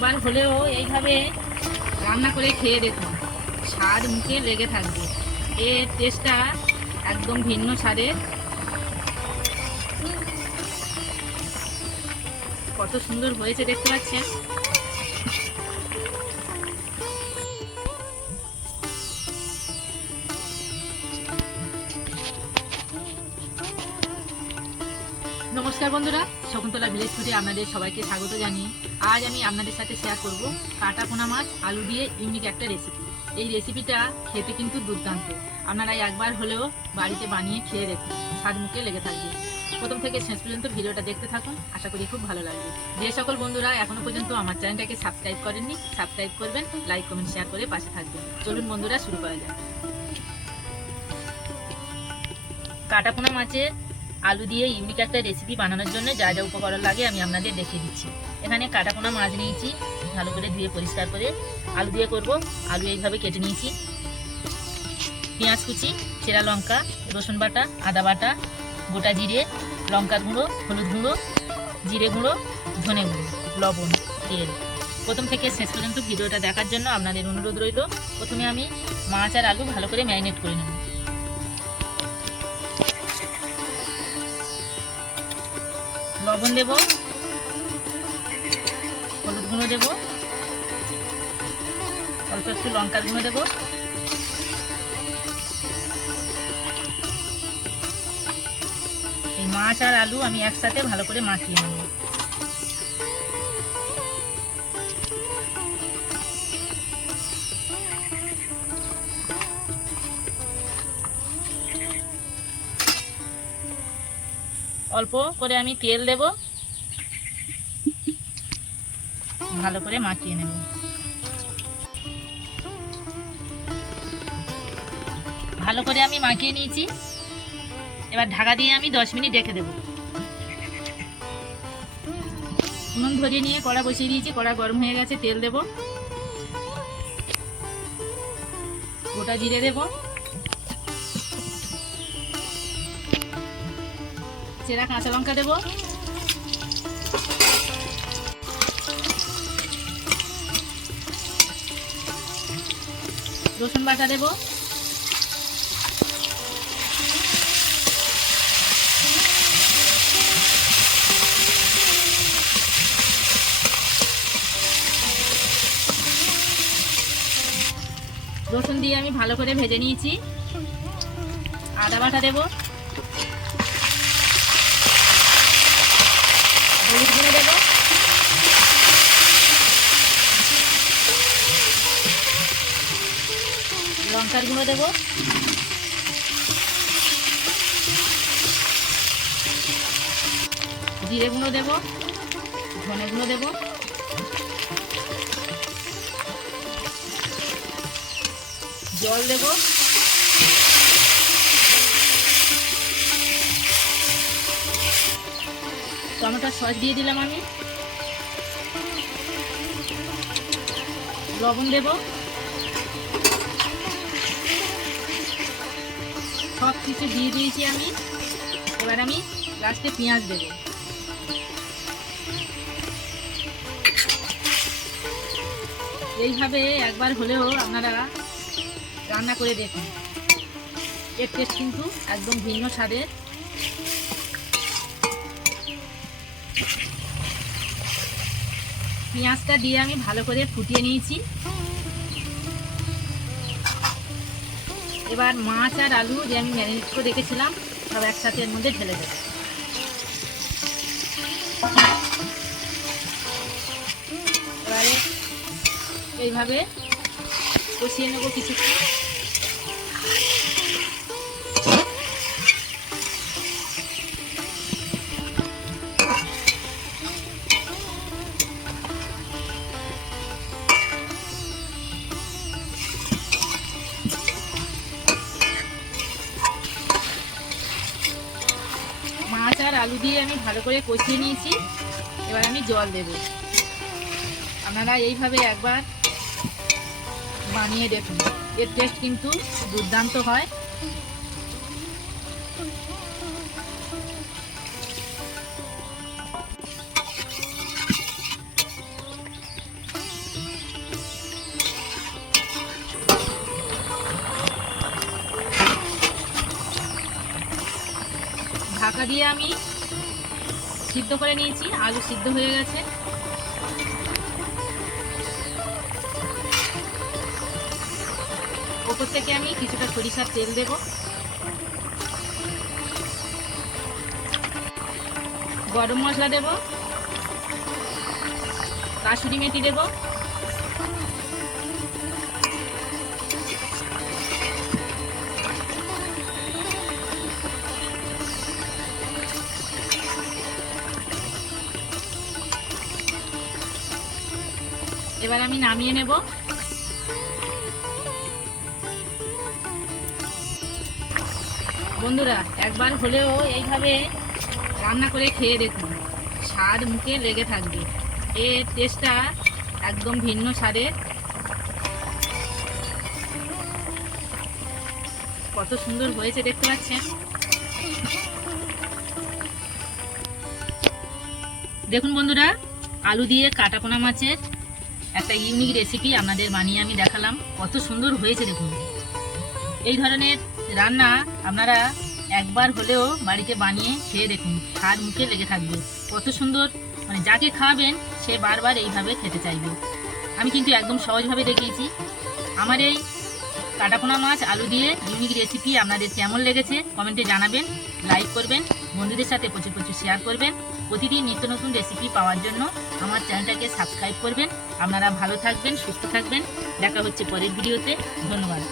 একবার হলেও এইভাবে রান্না করে খেয়ে দেখুন, স্বাদ মুখে লেগে থাকবে। এর টেস্টটা একদম ভিন্ন স্বাদের। কত সুন্দর হয়েছে, দেখতে পাচ্ছেন? নমস্কার বন্ধুরা, শকুন্তলা ভিলেজ ফুডে আপনাদের সবাইকে স্বাগত জানিয়ে আজ আমি আপনাদের সাথে শেয়ার করব কাটা পোনা মাছ, আলু দিয়ে ইউনিক একটা রেসিপি এই রেসিপিটা খেতে কিন্তু দুর্দান্ত। আপনারা একবার হলেও বাড়িতে বানিয়ে খেয়ে দেখুন, স্বাদ মুখে লেগে থাকবে। প্রথম থেকে শেষ পর্যন্ত ভিডিওটা দেখতে থাকুন, আশা করি খুব ভালো লাগবে। যে সকল বন্ধুরা এখনও পর্যন্ত আমার চ্যানেলটাকে সাবস্ক্রাইব করেননি সাবস্ক্রাইব করবেন লাইক কমেন্ট শেয়ার করে পাশে থাকবেন। চলুন বন্ধুরা, শুরু করা যাক। কাটা পোনা মাছের আলু দিয়ে ইউনিক একটা রেসিপি বানানোর জন্য যা যা উপকরণ লাগে আমি আপনাদের দেখিয়ে দিচ্ছি। এখানে কাটাপোনা মাছ নিয়েছি, ভালো করে ধুয়ে পরিষ্কার করে আলু দিয়ে করব। আলু এইভাবে কেটে নিয়েছি। পেঁয়াজ কুচি, চেরা লঙ্কা, রসুন বাটা, আদা বাটা, গোটা জিরে লঙ্কার গুঁড়ো, হলুদ গুঁড়ো, জিরে গুঁড়ো, ধনে গুঁড়ো, লবণ, তেল। প্রথম থেকে শেষ পর্যন্ত ভিডিওটা দেখার জন্য আপনাদের অনুরোধ রইল। প্রথমে আমি মাছ আর আলু ভালো করে ম্যারিনেট করে নেব। লবণ দেব। হলুদ গুঁড়ো দেব। অল্প একটু লঙ্কার গুঁড়ো দেব। এই মাছ আর আলু আমি একসাথে ভালো করে মাখিয়ে নেব। অল্প করে আমি তেল দেব। ভালো করে মাখিয়ে নেব। ভালো করে আমি মাখিয়ে নিয়েছি। এবার ঢাকা দিয়ে আমি দশ মিনিট রেখে দেব। উনুন ধরিয়ে নিয়ে কড়া বসিয়ে দিয়েছি। কড়া গরম হয়ে গেছে, তেল দেব। গোটা জিরে দেবো। চেরা কাঁচা লঙ্কা দেবো। রসুন বাটা দেবো। রসুন দিয়ে আমি ভালো করে ভেজে নিয়েছি। আদা বাটা দেবো। লঙ্কার গুঁড়ো দেবো। জিরে গুঁড়ো দেবো ধনে গুঁড়ো দেবো। জল দেবো। টমেটোর সস দিয়ে দিলাম আমি। লবণ দেব। সব কিছু দিয়ে দিয়েছি আমি। এবার আমি লাস্টে পেঁয়াজ দেব। এইভাবে একবার হলেও আপনারা রান্না করে দেখুন। এর টেস্ট কিন্তু একদম ভিন্ন স্বাদের। পেঁয়াজটা দিয়ে আমি ভালো করে ফুটিয়ে নিয়েছি। এবার মাছ আর আলু যে আমি ম্যারিনেট করে রেখেছিলাম, সব একসাথে এর মধ্যে ঢেলে দেবো। এবারে এইভাবে কষিয়ে নেব কিছুক্ষণ। আলু দিয়ে আমি ভালো করে কষিয়ে নিয়েছি। এবার আমি জল দেব। আপনারা এইভাবে একবার বানিয়ে দেখুন। এর টেস্ট কিন্তু দুর্দান্ত হয়। ঢাকা দিয়ে আমি সিদ্ধ করে নিয়েছি, আলু সিদ্ধ হয়ে গেছে। ওপর থেকে আমি কিছুটা সরিষার তেল দেব। গরম মশলা দেব। কাসুরি মেথি দেব। এবার আমি নামিয়ে নেব। বন্ধুরা, একবার হলেও এইভাবে রান্না করে খেয়ে দেখুন, স্বাদ মুখে লেগে থাকবে। এর টেস্টটা একদম ভিন্ন স্বাদের। কত সুন্দর হয়েছে দেখতে পাচ্ছেন? দেখুন বন্ধুরা, আলু দিয়ে কাটাপোনা মাছের একটা ইউনিক রেসিপি আপনাদের বানিয়ে আমি দেখালাম। কত সুন্দর হয়েছে দেখুন। এই ধরনের রান্না আপনারা একবার হলেও বাড়িতে বানিয়ে খেয়ে দেখুন, স্বাদ মুখে লেগে থাকবে। কত সুন্দর মানে যাকে খাওয়াবেন, সে বারবার এইভাবে খেতে চাইবে। আমি কিন্তু একদম সহজভাবে দেখিয়েছি। আমার এই কাটাপোনা মাছ, আলু দিয়ে ইউনিক রেসিপি আপনাদের কেমন লেগেছে কমেন্টে জানাবেন লাইক করবেন, বন্ধুদের সাথে প্রচুর প্রচুর শেয়ার করবেন। প্রতিদিন নিত্য নতুন রেসিপি পাওয়ার জন্য আমার চ্যানেলটাকে সাবস্ক্রাইব করবেন। আপনারা ভালো থাকবেন, সুস্থ থাকবেন। দেখা হচ্ছে পরের ভিডিওতে ধন্যবাদ।